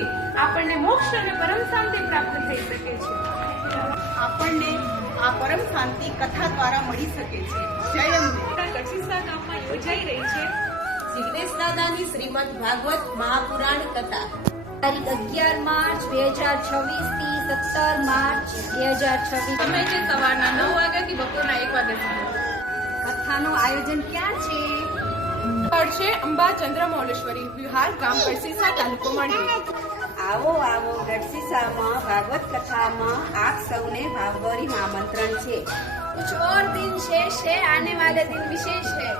સુધી આપણને મોક્ષ અને પરમ શાંતિ પ્રાપ્ત થઈ શકે છે. આપણને આ પરમ શાંતિ કથા દ્વારા મળી શકે છે. જય અંબે. ગઢસીસા ગામમાં યોજાઈ રહી છે જિગ્નેશ દાદાની શ્રીમદ ભાગવત મહાપુરાણ કથા. તારીખ 11 માર્ચ 2026 થી 17 માર્ચ 2026. સમય છે સવારના 9 વાગ્યાથી બપોરના 1 વાગ્યા સુધી. કથાનું આયોજન ક્યાં છે? સ્થળ છે અંબા ચંદ્રમૌલેશ્વરી વિહાર, ગામ ગઢસીસા, તાલુકો માંડવી. આવો આવો ગઢસીસામાં ભાગવત કથામાં આપ સૌને ભાવભરી આમંત્રણ છે. कुछ और दिन शेष है, आने वाले दिन विशेष है.